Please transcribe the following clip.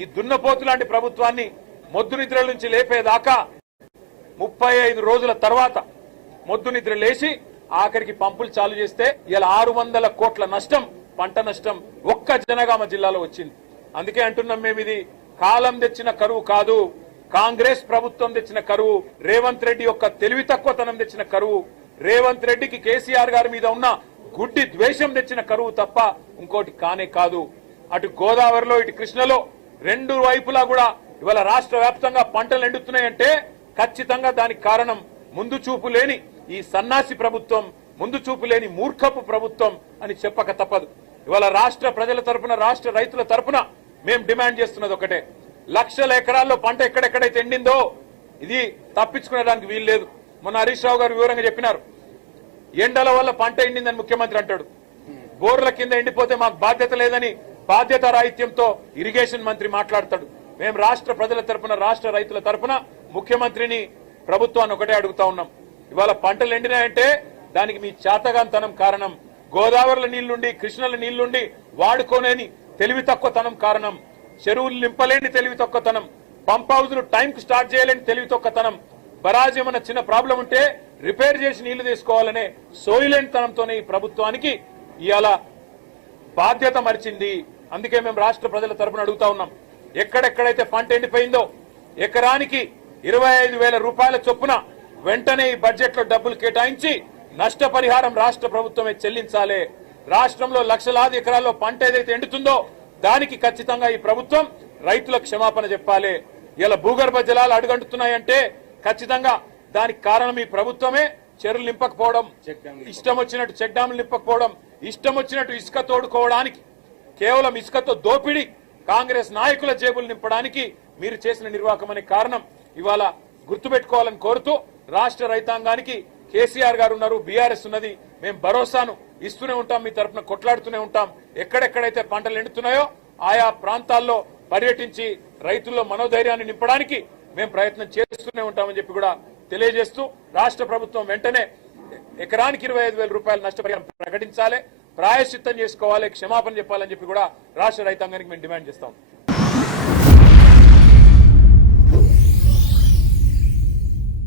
ఈ దున్నపోతు లాంటి ప్రభుత్వాన్ని మొద్దు నిద్రల నుంచి లేపేదాకా 35 రోజుల తర్వాత మొద్దు నిద్ర లేచి ఆఖరికి పంపులు చాలు చేస్తే ఇలా 600 కోట్ల నష్టం, పంట నష్టం ఒక్క జనగామ జిల్లాలో వచ్చింది. అందుకే అంటున్నాం మేము, ఇది కాలం తెచ్చిన కరువు కాదు, కాంగ్రెస్ ప్రభుత్వం తెచ్చిన కరువు, రేవంత్ రెడ్డి యొక్క తెలివి తక్కువతనం తెచ్చిన కరువు, రేవంత్ రెడ్డికి కేసీఆర్ గారి మీద ఉన్న గుడ్డి ద్వేషం తెచ్చిన కరువు తప్ప ఇంకోటి కానే కాదు. అటు గోదావరిలో ఇటు కృష్ణలో రెండు వైపులా కూడా ఇవాళ రాష్ట్ర వ్యాప్తంగా పంటలు ఎండుతున్నాయంటే ఖచ్చితంగా దానికి కారణం ముందు చూపు లేని ఈ సన్నాసి ప్రభుత్వం, ముందు చూపు లేని మూర్ఖపు ప్రభుత్వం అని చెప్పక తప్పదు. ఇవాళ రాష్ట్ర ప్రజల తరపున, రాష్ట్ర రైతుల తరపున మేము డిమాండ్ చేస్తున్నది ఒకటే, లక్షల ఎకరాల్లో పంట ఎక్కడెక్కడైతే ఎండిందో ఇది తప్పించుకునేదానికి వీలు లేదు. మొన్న హరీష్ రావు గారు వివరంగా చెప్పినారు, ఎండల వల్ల పంట ఎండిందని ముఖ్యమంత్రి అంటాడు, బోర్ల కింద ఎండిపోతే మాకు బాధ్యత లేదని బాధ్యత రాహిత్యంతో ఇరిగేషన్ మంత్రి మాట్లాడతాడు. మేము రాష్ట్ర ప్రజల తరపున, రాష్ట్ర రైతుల తరపున ముఖ్యమంత్రిని, ప్రభుత్వాన్ని ఒకటే అడుగుతా ఉన్నాం, ఇవాళ పంటలు ఎండినాయంటే దానికి మీ చేతగాంతనం కారణం, గోదావరిలో నీళ్లుండి కృష్ణల నీళ్లుండి వాడుకోలేని తెలివి తక్కువతనం కారణం, చెరువులు నింపలేని తెలివి తక్కువతనం, పంప్ హౌజులు టైంకి స్టార్ట్ చేయలేని తెలివి తక్కువతనం, బరాజ్ ఏమన్నా చిన్న ప్రాబ్లం ఉంటే రిపేర్ చేసి నీళ్లు తీసుకోవాలనే సోయిలేనితనంతోనే ఈ ప్రభుత్వానికి ఇవాళ బాధ్యత మరిచింది. అందుకే మేము రాష్ట్ర ప్రజల తరపున అడుగుతా ఉన్నాం, ఎక్కడెక్కడైతే పంట ఎండిపోయిందో ఎకరానికి 25,000 రూపాయల చొప్పున వెంటనే ఈ బడ్జెట్ లో డబ్బులు కేటాయించి నష్టపరిహారం రాష్ట్ర ప్రభుత్వమే చెల్లించాలి. రాష్ట్రంలో లక్షలాది ఎకరాల్లో పంట ఏదైతే ఎండుతుందో దానికి ఖచ్చితంగా ఈ ప్రభుత్వం రైతులకు క్షమాపణ చెప్పాలి. ఇలా భూగర్భ జలాలు అడుగంటున్నాయంటే ఖచ్చితంగా దానికి కారణం ఈ ప్రభుత్వమే. చెరువులు నింపకపోవడం, ఇష్టం వచ్చినట్టు చెక్ డ్యాములు నింపకపోవడం, ఇష్టం వచ్చినట్టు ఇసుక తోడుకోవడానికి, కేవలం ఇసుకతో దోపిడీ కాంగ్రెస్ నాయకుల జేబులు నింపడానికి మీరు చేసిన నిర్వాహకం అనే కారణం ఇవాళ గుర్తుపెట్టుకోవాలని కోరుతూ, రాష్ట్ర రైతాంగానికి కేసీఆర్ గారు ఉన్నారు, బీఆర్ఎస్ ఉన్నది, మేము భరోసాను ఇస్తూనే ఉంటాం, మీ తరఫున కొట్లాడుతూనే ఉంటాం. ఎక్కడెక్కడైతే పంటలు ఎండుతున్నాయో ఆయా ప్రాంతాల్లో పర్యటించి రైతుల్లో మనోధైర్యాన్ని నింపడానికి మేము ప్రయత్నం చేస్తూనే ఉంటామని చెప్పి కూడా తెలియజేస్తూ, రాష్ట్ర ప్రభుత్వం వెంటనే ఎకరానికి 25,000 రూపాయల నష్టపరిహారం ప్రకటించాలి, ప్రాయశ్చిత్తం చేసుకోవాలి, క్షమాపణ చెప్పాలని చెప్పి కూడా రాష్ట్ర రైతాంగానికి మేము డిమాండ్ చేస్తాం.